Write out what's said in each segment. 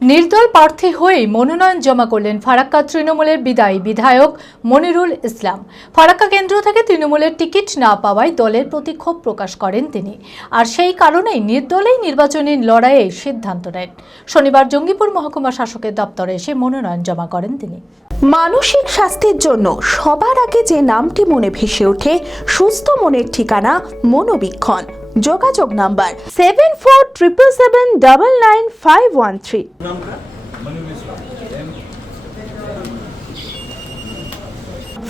নির্দল প্রার্থী হয়েই মনোনয়ন জমা করলেন ফারাক্কা তৃণমূলের বিদায়ী বিধায়ক মনিরুল ইসলাম। ফারাক্কা কেন্দ্র থেকে তৃণমূলের টিকিট না পাওয়ায় দলের প্রতি ক্ষোভ প্রকাশ করেন তিনি, আর সেই কারণেই নির্দলেই নির্বাচনী লড়াইয়ে সিদ্ধান্ত নেন। শনিবার জঙ্গিপুর মহকুমা শাসকের দপ্তরে এসে মনোনয়ন জমা করেন তিনি। মানসিক স্বাস্থ্যের জন্য সবার আগে যে নামটি মনে ভেসে ওঠে, সুস্থ মনের ঠিকানা মনোবীক্ষণ। যোগাযোগ নাম্বার 7477799513।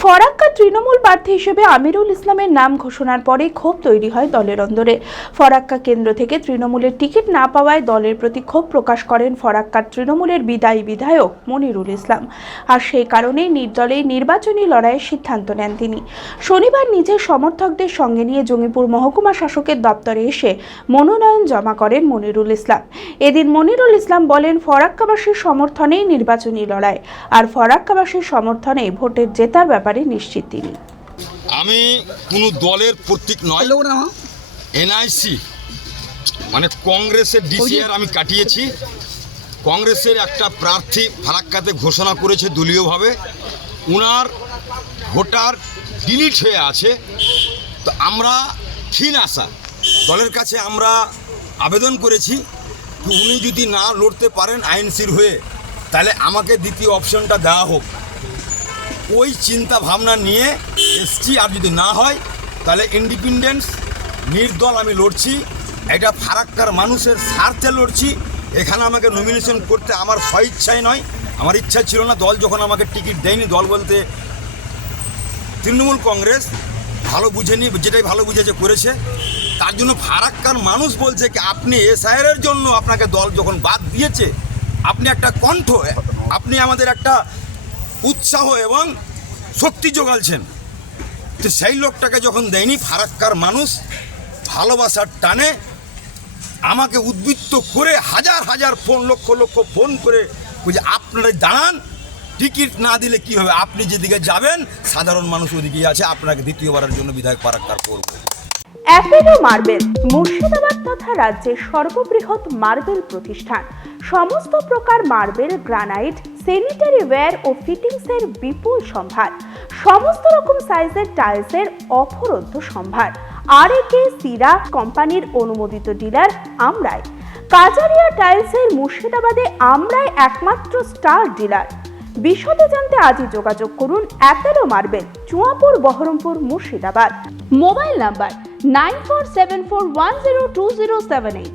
ফারাক্কা তৃণমূল প্রার্থী হিসেবে আমিরুল ইসলামের নাম ঘোষণার পরে ক্ষোভ তৈরি হয় দলের অন্দরে। ফারাক্কা কেন্দ্র থেকে তৃণমূলের টিকিট না পাওয়ায় দলের প্রতি ক্ষোভ প্রকাশ করেন ফারাক্কার তৃণমূলের বিদায়ী বিধায়ক মনিরুল ইসলাম, আর সেই কারণেই নির্দলেই নির্বাচনী লড়াইয়ের সিদ্ধান্ত নেন তিনি। শনিবার নিজের সমর্থকদের সঙ্গে নিয়ে জঙ্গিপুর মহকুমা শাসকের দপ্তরে এসে মনোনয়ন জমা করেন মনিরুল ইসলাম। এদিন মনিরুল ইসলাম বলেন, ফারাক্কাবাসীর সমর্থনেই নির্বাচনী লড়াই, আর ফারাক্কাবাসীর সমর্থনে ভোটের জেতার ব্যাপারে নিশ্চিত তিনি। আমি কোনো দলের প্রতীক নয়, এনআইসি মানে কংগ্রেসের ডিসিআর আমি কাটিয়েছি। কংগ্রেসের একটা প্রার্থী ফারাক্কাতে ঘোষণা করেছে দলীয়ভাবে, ওনার ভোটার ডিলিট হয়ে আছে। তো আমরা ক্ষীণ আশা দলের কাছে আমরা আবেদন করেছি, উনি যদি না লড়তে পারেন আইনসির হয়ে, তাহলে আমাকে দ্বিতীয় অপশনটা দেওয়া হোক। ওই চিন্তা ভাবনা নিয়ে এসছি, আর যদি না হয় তাহলে ইন্ডিপেন্ডেন্স নির্দল আমি লড়ছি। এটা ফারাক্কার মানুষের স্বার্থে লড়ছি। এখানে আমাকে নমিনেশন করতে আমার স্বইচ্ছাই নয়, আমার ইচ্ছা ছিল না। দল যখন আমাকে টিকিট দেয়নি, দল বলতে তৃণমূল কংগ্রেস ভালো বুঝেনি, যেটাই ভালো বুঝেছে করেছে। তার জন্য ফারাক্কার মানুষ বলছে কি, আপনি এসআইআরের জন্য আপনাকে দল যখন বাদ দিয়েছে, আপনি একটা কণ্ঠ, আপনি আমাদের একটা উৎসাহ এবং শক্তি যোগালছেন। তো সেই লোকটাকে যখন দেয়নি, ফারাক্কার মানুষ ভালোবাসার টানে আমাকে উদ্বৃত্ত করে হাজার হাজার ফোন, লক্ষ লক্ষ ফোন করে বুঝে আপনারা দাঁড়ান, টিকিট না দিলে কি হবে, আপনি যেদিকে যাবেন সাধারণ মানুষ ওদিকেই আছে, আপনাকে দ্বিতীয়বারের জন্য বিধায়ক ফারাক্কার করবো। অ্যাপেলো মার্বেল মুর্শিদাবাদ তথা রাজ্যের সর্ববৃহৎ মার্বেল প্রতিষ্ঠান। সমস্ত প্রকার মার্বেল, গ্রানাইট, স্যানিটারি ওয়্যার ও ফিটিংসের বিপুল সম্ভার। সমস্ত রকম সাইজের টাইলসের অফুরন্ত সম্ভার। আর.এ.কে সিরা কোম্পানির অনুমোদিত ডিলার আমরাই। কাজারিয়া টাইলসের মুর্শিদাবাদে আমরাই একমাত্র স্টার ডিলার। বিশদে জানতে আজই যোগাযোগ করুন Apollo marble, Chuapur, Baharampur, Murshidabad. Mobile number 9474102078।